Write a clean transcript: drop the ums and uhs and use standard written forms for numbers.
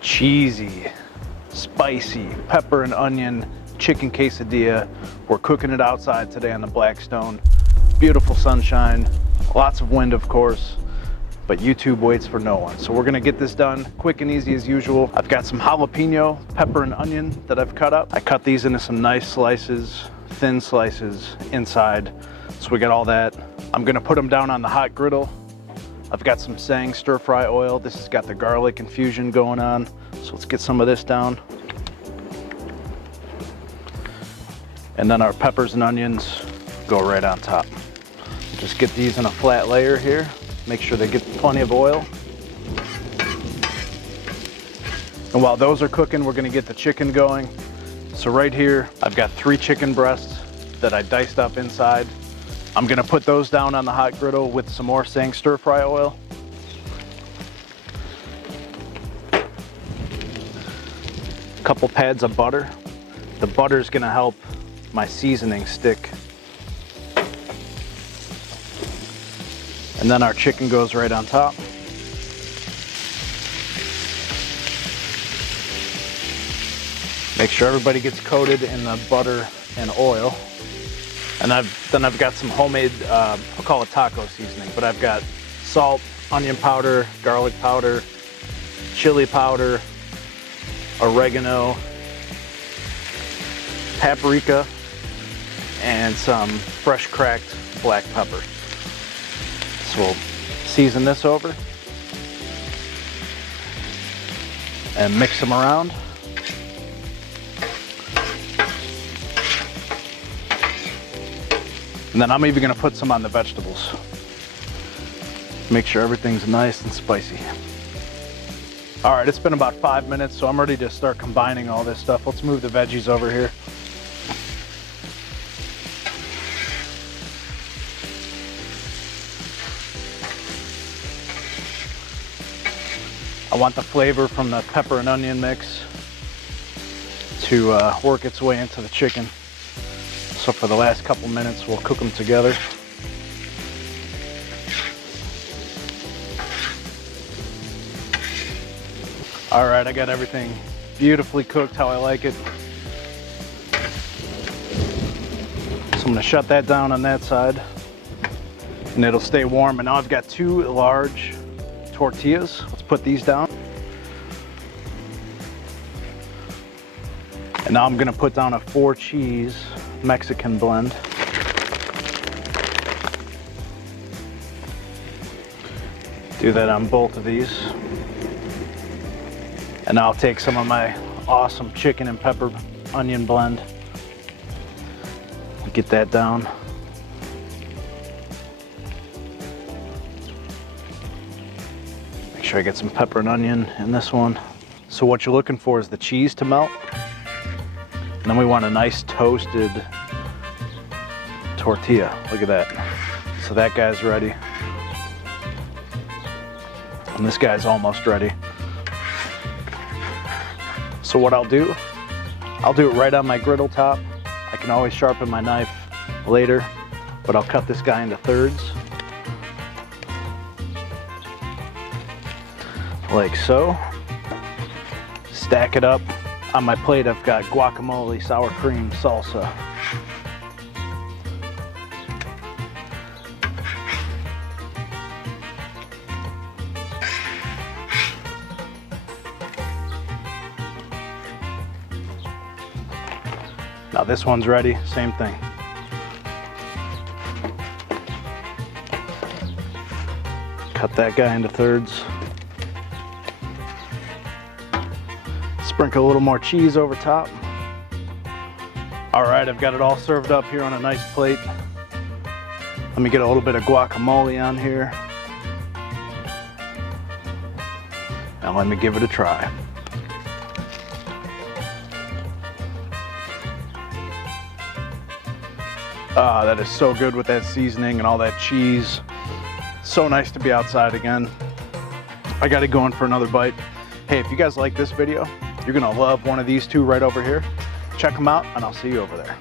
cheesy, spicy, pepper and onion chicken quesadilla. We're cooking it outside today on the Blackstone. Beautiful sunshine, lots of wind of course, but YouTube waits for no one. So we're gonna get this done quick and easy as usual. I've got some jalapeno, pepper and onion that I've cut up. I cut these into some nice slices, thin slices inside. So we got all that. I'm gonna put them down on the hot griddle. I've got some Sang stir fry oil. This has got the garlic infusion going on. So let's get some of this down. And then our peppers and onions go right on top. Just get these in a flat layer here. Make sure they get plenty of oil. And while those are cooking, we're gonna get the chicken going. So right here, I've got 3 chicken breasts that I diced up inside. I'm gonna put those down on the hot griddle with some more Sang stir fry oil. A couple pads of butter. The butter is gonna help my seasoning stick. And then our chicken goes right on top. Make sure everybody gets coated in the butter and oil. And then I've got some homemade, I'll call it taco seasoning, but I've got salt, onion powder, garlic powder, chili powder, oregano, paprika, and some fresh cracked black pepper. So we'll season this over and mix them around. And then I'm even gonna put some on the vegetables. Make sure everything's nice and spicy. All right, it's been about 5 minutes, so I'm ready to start combining all this stuff. Let's move the veggies over here. I want the flavor from the pepper and onion mix to work its way into the chicken. So for the last couple minutes, we'll cook them together. All right, I got everything beautifully cooked how I like it. So I'm gonna shut that down on that side and it'll stay warm. And now I've got 2 large tortillas. Let's put these down. And now I'm gonna put down a 4 cheese Mexican blend. Do that on both of these. And now I'll take some of my awesome chicken and pepper onion blend. Get that down. Make sure I get some pepper and onion in this one. So what you're looking for is the cheese to melt. And then we want a nice toasted tortilla. Look at that. So that guy's ready. And this guy's almost ready. So what I'll do it right on my griddle top. I can always sharpen my knife later, but I'll cut this guy into thirds. Like so. Stack it up. On my plate, I've got guacamole, sour cream, salsa. Now this one's ready, same thing. Cut that guy into thirds. Sprinkle a little more cheese over top. All right, I've got it all served up here on a nice plate. Let me get a little bit of guacamole on here. Now let me give it a try. Ah, that is so good with that seasoning and all that cheese. So nice to be outside again. I got it going for another bite. Hey, if you guys like this video, you're gonna love one of these 2 right over here. Check them out and I'll see you over there.